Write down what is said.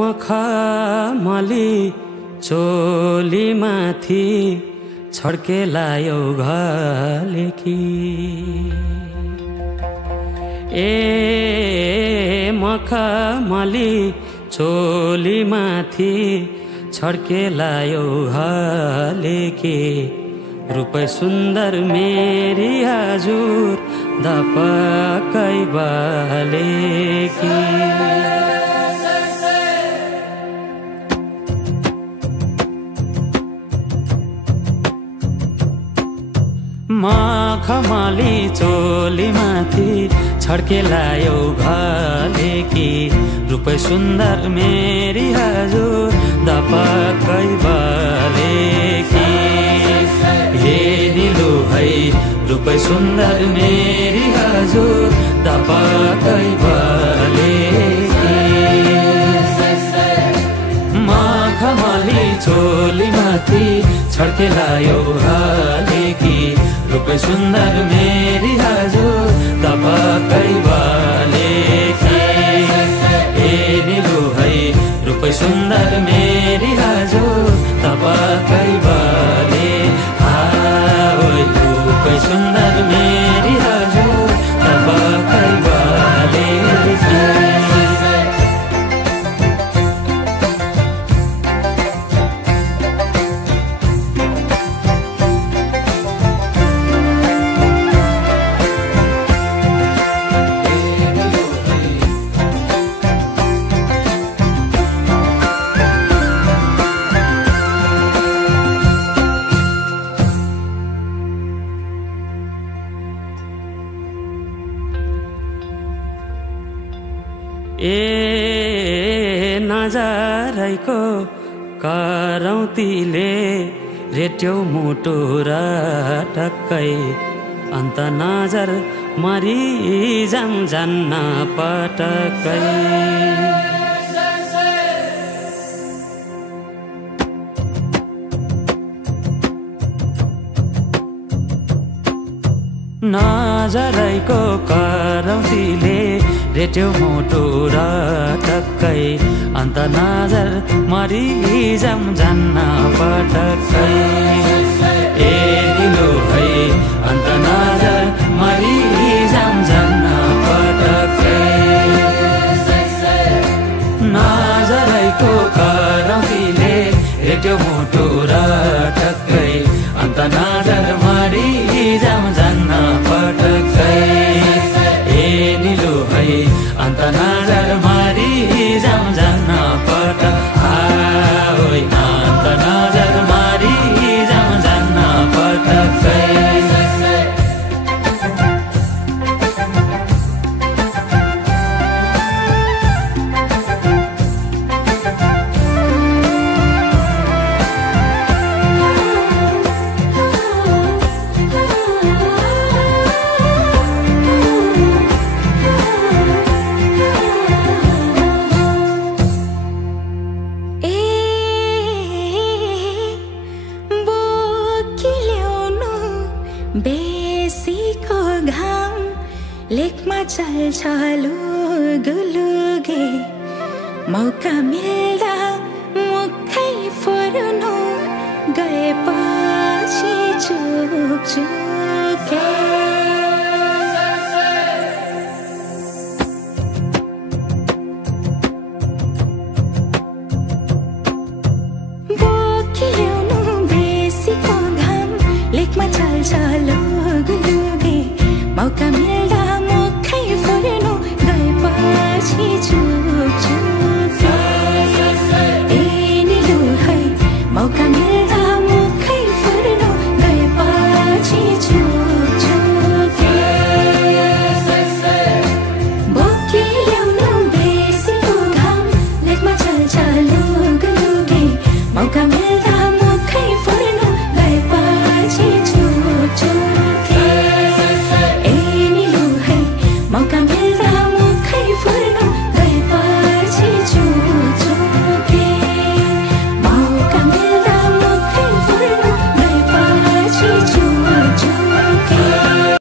मखमली चोलीमाथि छड्केलायो घलेकी ए मखमली चोलीमाथि छड्केलायो घलेकी रूपै सुन्दर मेरी हजुर दपकै बालेकी मखमली चोलीमाथि छड्केलायो घलेकी रूपै सुन्दर मेरी हजुर दपकै बालेकी हे निलो है रूपै सुन्दर मेरी हजुर दपकै बालेकी मखमली चोलीमाथि छड्केलायो घलेकी रूपै सुन्दर मेरी हजुर दपकै बालेकी हे निलो है रूपै सुन्दर मेरी हजुर दपकै बाले रूपै सुन्दर मेरी हजुर दपकै बालेकी ए नजरैको करौतीले रेट्यौ मुटु र टक्कै अन्त नजर मरि जान्न पटक्कै नजरैको करौतीले रेट्यौ मुटु र टक्कै अन्त नजर मरि जान्न पटक्कै ए निलो है अन्त नजर मरि जान्न पटक्कै नजरैको करौतीले रेट्यौ मुटु र टक्कै अन्त नजर मरि जान्न पटक्कै ए निलो है अन्त नजर मरि जान्न पटक्कै अन्त नजर मरि जान्न पटक्कै बेसीको घाम लेकमा चल्छ लुगुलुगे मौका मिल्दा मुखै फोर्नु गएपछि चुक चुके